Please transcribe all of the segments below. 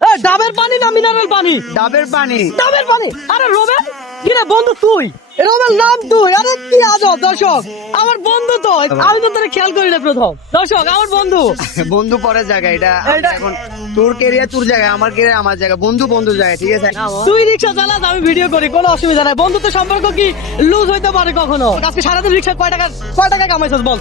ডাবের পানি না মিনারেল পানি? ডাবের পানি। ডাবের পানি। আরে রোবেল, কি রে বন্ধু তুই? রোবেল নাম তুই? আরে কি আজব দর্শক, আমার বন্ধু তো, আমি তো তোরে খেয়াল করি না প্রথম। দর্শক আমার বন্ধু। বন্ধু পরের জায়গা, এটা এখন তোর কেরিয়ার তোর জায়গা, আমার কেরিয়ার আমার জায়গা, বন্ধু বন্ধু জায়গা, ঠিক আছে? তুই রিক্সা চালাস, আমি ভিডিও করি, কোনো অসুবিধা নাই। বন্ধুত্ব সম্পর্ক কি লুজ হইতে পারে কখনো? আজকে সারাদিন রিক্সা কয় টাকা কামাইছস বল?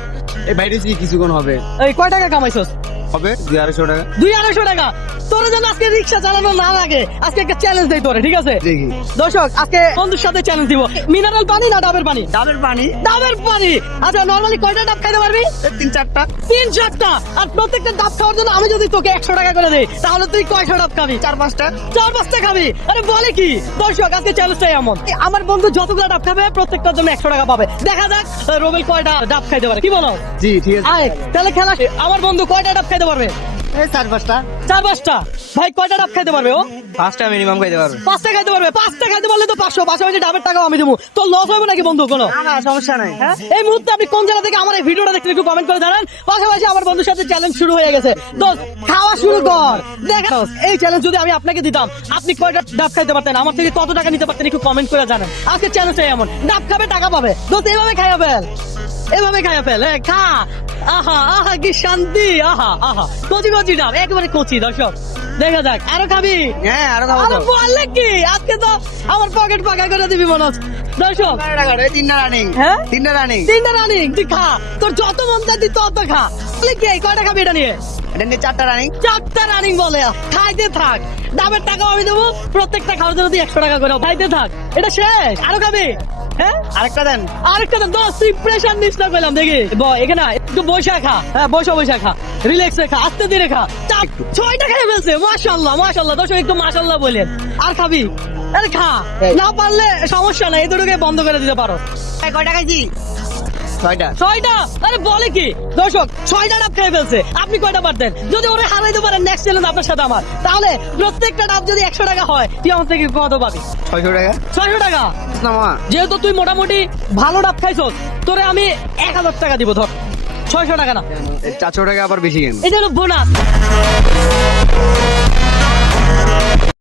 এই বাইরে কিছুক্ষণ হবে, এই কয় টাকা কামাইছস? হবে 200-250 টাকা। 200-250 টাকা। তোর যেন আজকে রিক্সা চালানো না লাগে, আজকে একটা চ্যালেঞ্জ দেই তোরে, ঠিক আছে? দেখি। দর্শক আজকে বন্ধুর সাথে চ্যালেঞ্জ দিব। মিনারেল পানি না ডাবের পানি? ডাবের পানি। ডাবের পানি। আচ্ছা নরমালি কয়টা ডাব খাইতে পারবি? 3-4টা। 3-4টা। আর প্রত্যেকটা ডাব খাওয়ার জন্য আমি যদি তোকে 100 টাকা করে দেই, তাহলে তুই কয়টা ডাব খাবি? 4-5টা। 4-5টা খাবি? আরে বলে কি? দর্শক আজকে চ্যালেঞ্জটাই এমন, আমার বন্ধু যতগুলো ডাব খাবে প্রত্যেকটার জন্য 100 টাকা পাবে। দেখা যাক রোবেল কয়টা ডাব খাইতে পারে, কি বলো? জি ঠিক আছে। আয় তাহলে খেলা। আমার বন্ধু কয়টা ডাব খাইতে পারবে? এই 4-5টা। 4-5টা। ভাই কয়টা ডাব খাইতে পারবে ও? 5টা মিনিমাম খাইতে পারবে। 5টা খাইতে পারবে। 5টা খাইতে পারলে তো 500, পাশাপাশি ডাবের টাকাও আমি দেবো। তোর লস হবে নাকি বন্ধু কোনো? না সমস্যা নাই। হ্যাঁ? এই মুহূর্তে আপনি কোন জায়গা থেকে আমার এই ভিডিওটা দেখতে একটু কমেন্ট করে জানান। পাশাপাশি আমার বন্ধুর সাথে চ্যালেঞ্জ শুরু হয়ে গেছে। দোস্ত খাওয়া শুরু কর। দেখা এই চ্যালেঞ্জ যদি আমি আপনাকে দিতাম, আপনি কয়টা ডাব খাইতে পারতেন, আমার থেকে কত টাকা নিতে পারতেন, একটু কমেন্ট করে জানান। আজকে চ্যালেঞ্জটাই এমন, ডাব খাবে টাকা পাবে। দোস্ত এভাবে খাইয়া ফেল, এভাবে খাইয়া ফেল। খা। আহা আহা কি শান্তি। আহা আহা কচি কচি ডাব, একেবারে কচি। দর্শক দেখা যাক, আরো খাবি? হ্যাঁ আরো খাবো তো। বললে কি আজকে তো আমার পকেট ফাঁকা করে দিবি মনে হচ্ছে। দর্শক 15 টাকা। এই 3টা রানিং। হ্যাঁ 3টা রানিং। 3টা রানিং, তুই খা, তোর যত মন চাই তুই তত খা। বলে কি কয়টা খাবি এটা নিয়ে? এটা নিয়ে 4টা রানিং। 4টা রানিং বলে, খাইতে থাক। ডাবের টাকাও আমি দেবো, প্রত্যেকটা খাওয়ার জন্য তুই 100 টাকা করে খাইতে থাক। এটা শেষ, আরো খাবি? হ্যাঁ আরেকটা দেন। আরেকটা দেন। দোস্ত তুই প্রেশার নিস না কইলাম, দেখি এখানে একটু বৈশা খা। হ্যাঁ বৈশা খা, রিল্যাক্স খা, আস্তে ধীরে খা। 6টা খেয়ে ফেলছে, মাশাআল্লাহ মাশাআল্লাহ। দর্শক একটু মাশাআল্লাহ বলেন। আর খাবি? আরে খা, না পারলে সমস্যা নাই, এই দুটোকে বন্ধ করে দিতে পারো। কয়টা খাইছি? 6টা। 6টা? আরে বলে কি? দর্শক 6টা ডাব খেয়ে ফেলছে, আপনি কয়টা পারতেন? যদি ওরে হারাইতে পারেন, নেক্সট চ্যালেঞ্জ আপনার সাথে আমার, তাহলে প্রত্যেকটা ডাব যদি 100 টাকা হয়, তুই আমার থেকে কত পাবি? 600 টাকা। 600 টাকা। না মামা, যেহেতু তুই মোটামুটি ভালো ডাব খাইছস, তোরে আমি 1000 টাকা দিব। ধর 600 টাকা না, 400 টাকা আবার বেশি কেন? এটা হলো বোনাস।